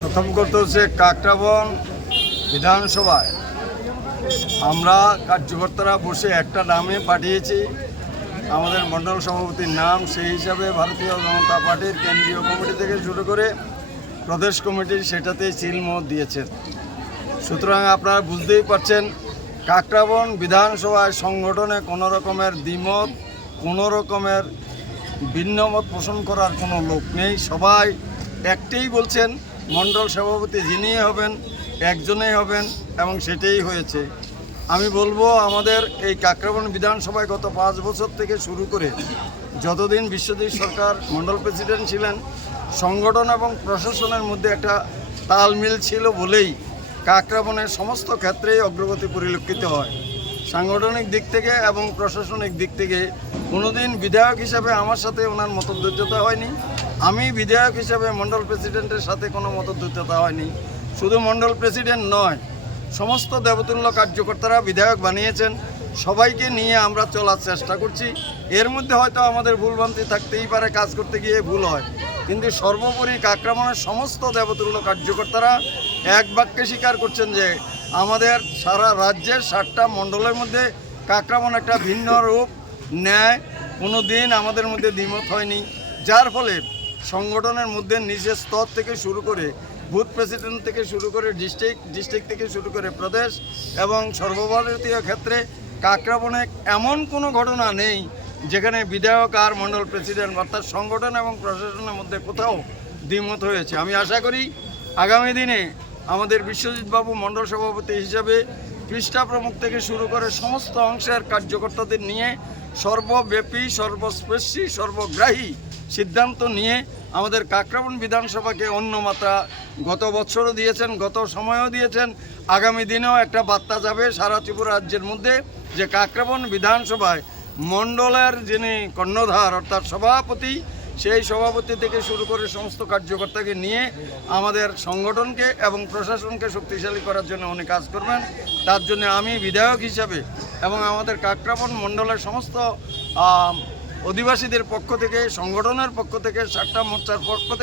প্রথম কথা হচ্ছে কাকরাবন বিধানসভায় আমরা কার্যকর্তারা বসে একটা নামে পাঠিয়েছি, আমাদের মণ্ডল সভাপতির নাম। সেই হিসাবে ভারতীয় জনতা পার্টির কেন্দ্রীয় কমিটি থেকে শুরু করে প্রদেশ কমিটির সেটাতেই সিলমোহর দিয়েছেন। সুতরাং আপনারা বুঝতেই পারছেন, কাকরাবন বিধানসভায় সংগঠনে কোনো রকমের দ্বিমত, কোনো রকমের ভিন্নমত পোষণ করার কোনো লোক নেই। সবাই একটাই বলছেন, মণ্ডল সভাপতি যিনি হবেন একজনেই হবেন, এবং সেটাই হয়েছে। আমি বলবো, আমাদের এই কাকরাবন বিধানসভায় গত 5 বছর থেকে শুরু করে যতদিন বিশ্বজিৎ সরকার মণ্ডল প্রেসিডেন্ট ছিলেন, সংগঠন এবং প্রশাসনের মধ্যে একটা তালমিল ছিল বলেই কাকরাবনের সমস্ত ক্ষেত্রেই অগ্রগতি পরিলক্ষিত হয়। সাংগঠনিক দিক থেকে এবং প্রশাসনিক দিক থেকে কোনোদিন বিধায়ক হিসাবে আমার সাথে ওনার মতদ্বৈধতা হয়নি, আমি বিধায়ক হিসাবে মণ্ডল প্রেসিডেন্টের সাথে কোনো মতদ্বৈধতা হয়নি। শুধু মণ্ডল প্রেসিডেন্ট নয়, সমস্ত দেবতুল্য কার্যকর্তারা বিধায়ক বানিয়েছেন। সবাইকে নিয়ে আমরা চলার চেষ্টা করছি। এর মধ্যে হয়তো আমাদের ভুলভ্রান্তি থাকতেই পারে, কাজ করতে গিয়ে ভুল হয়, কিন্তু সর্বোপরি কাকরাবনের সমস্ত দেবতুল্য কার্যকর্তারা এক বাক্যে স্বীকার করছেন যে আমাদের সারা রাজ্যের 7টা মণ্ডলের মধ্যে কাকরাবন একটা ভিন্ন রূপ নেয়। কোনো দিন আমাদের মধ্যে দ্বিমত হয়নি, যার ফলে সংগঠনের মধ্যে নিচের স্তর থেকে শুরু করে বুথ প্রেসিডেন্ট থেকে শুরু করে ডিস্ট্রিক্ট থেকে শুরু করে প্রদেশ এবং সর্বভারতীয় ক্ষেত্রে কাকরাবনে এমন কোনো ঘটনা নেই যেখানে বিধায়ক আর মণ্ডল প্রেসিডেন্ট অর্থাৎ সংগঠন এবং প্রশাসনের মধ্যে কোথাও দ্বিমত হয়েছে। আমি আশা করি আগামী দিনে আমাদের বিশ্বজিৎবাবু মণ্ডল সভাপতি হিসাবে পৃষ্ঠা প্রমুখ থেকে শুরু করে সমস্ত অংশের কার্যকর্তাদের নিয়ে সর্বব্যাপী, সর্বস্পর্শী, সর্বগ্রাহী সিদ্ধান্ত নিয়ে আমাদের কাকরাবন বিধানসভাকে অন্য মাত্রা গত বছরও দিয়েছেন, গত সময়ও দিয়েছেন, আগামী দিনেও একটা বার্তা যাবে সারা ত্রিপুরা রাজ্যের মধ্যে যে কাকরাবন বিধানসভায় মণ্ডলের যিনি কর্ণধার অর্থাৎ সভাপতি, সেই সভাপতি থেকে শুরু করে সমস্ত কার্যকর্তাকে নিয়ে আমাদের সংগঠনকে এবং প্রশাসনকে শক্তিশালী করার জন্য উনি কাজ করবেন। তার জন্য আমি বিধায়ক হিসাবে এবং আমাদের কাকরাবন মণ্ডলের সমস্ত অধিবাসীদের পক্ষ থেকে, সংগঠনের পক্ষ থেকে, 7টা মোর্চার পক্ষ থেকে